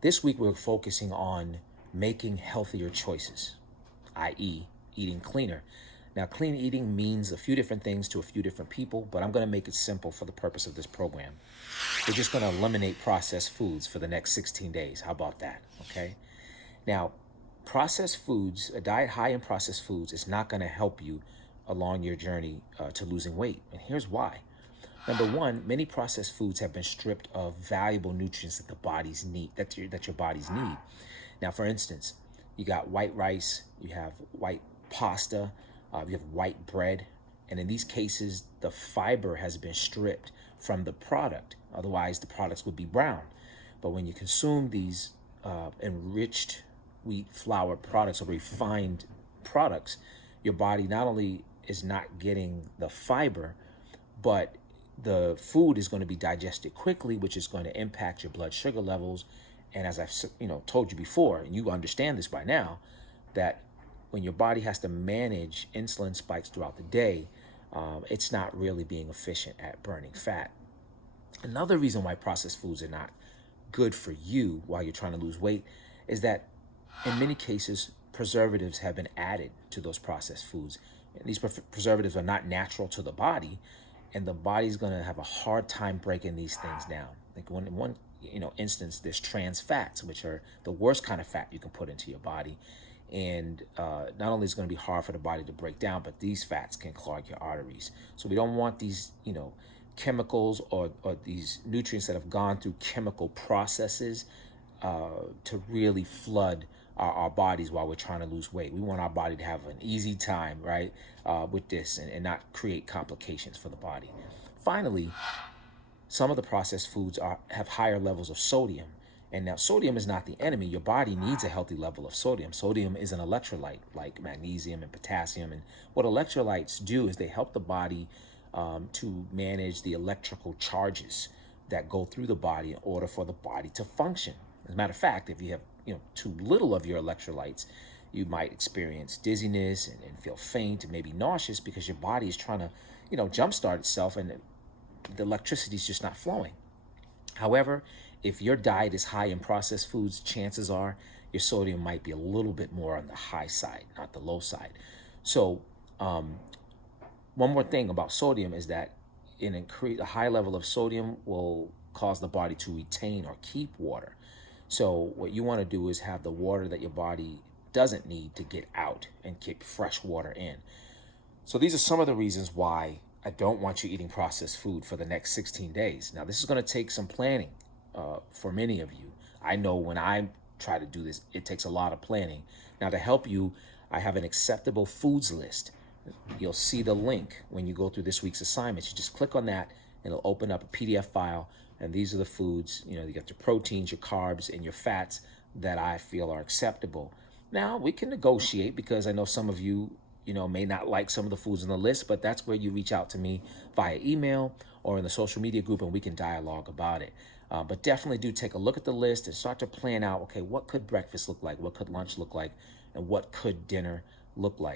This week we're focusing on making healthier choices, i.e., eating cleaner. Now, clean eating means a few different things to a few different people, but I'm going to make it simple for the purpose of this program. We're just going to eliminate processed foods for the next 16 days. How about that? Okay. Now, processed foods, a diet high in processed foods, is not going to help you along your journey to losing weight. And here's why. Number one, many processed foods have been stripped of valuable nutrients that the bodies need, that your bodies need. Now, for instance, you got white rice, you have white pasta, you have white bread, and in these cases, the fiber has been stripped from the product. Otherwise, the products would be brown. But when you consume these enriched wheat flour products or refined products, your body not only is not getting the fiber, but the food is going to be digested quickly, which is going to impact your blood sugar levels. And as I've told you before, and you understand this by now, that when your body has to manage insulin spikes throughout the day, it's not really being efficient at burning fat. Another reason why processed foods are not good for you while you're trying to lose weight is that in many cases, preservatives have been added to those processed foods. And these preservatives are not natural to the body, and the body's going to have a hard time breaking these things down. Like in one instance, there's trans fats, which are the worst kind of fat you can put into your body. And not only is it going to be hard for the body to break down, but these fats can clog your arteries. So we don't want these, chemicals or these nutrients that have gone through chemical processes to really flood our bodies while we're trying to lose weight. We want our body to have an easy time, right, with this and not create complications for the body. Finally, some of the processed foods have higher levels of sodium. And now sodium is not the enemy. Your body needs a healthy level of sodium. Sodium is an electrolyte like magnesium and potassium. And what electrolytes do is they help the body to manage the electrical charges that go through the body in order for the body to function. As a matter of fact, if you have too little of your electrolytes, you might experience dizziness and feel faint and maybe nauseous because your body is trying to jumpstart itself and the electricity is just not flowing. However, if your diet is high in processed foods, chances are your sodium might be a little bit more on the high side, not the low side. So one more thing about sodium is that a high level of sodium will cause the body to retain or keep water. So what you want to do is have the water that your body doesn't need to get out and keep fresh water in. So these are some of the reasons why I don't want you eating processed food for the next 16 days. Now, this is going to take some planning for many of you. I know when I try to do this, it takes a lot of planning. Now, to help you, I have an acceptable foods list. You'll see the link when you go through this week's assignments. You just click on that, and it'll open up a PDF file. And these are the foods, you got your proteins, your carbs, and your fats that I feel are acceptable. Now, we can negotiate because I know some of you, may not like some of the foods on the list, but that's where you reach out to me via email or in the social media group and we can dialogue about it. But definitely do take a look at the list and start to plan out, okay, what could breakfast look like? What could lunch look like? And what could dinner look like?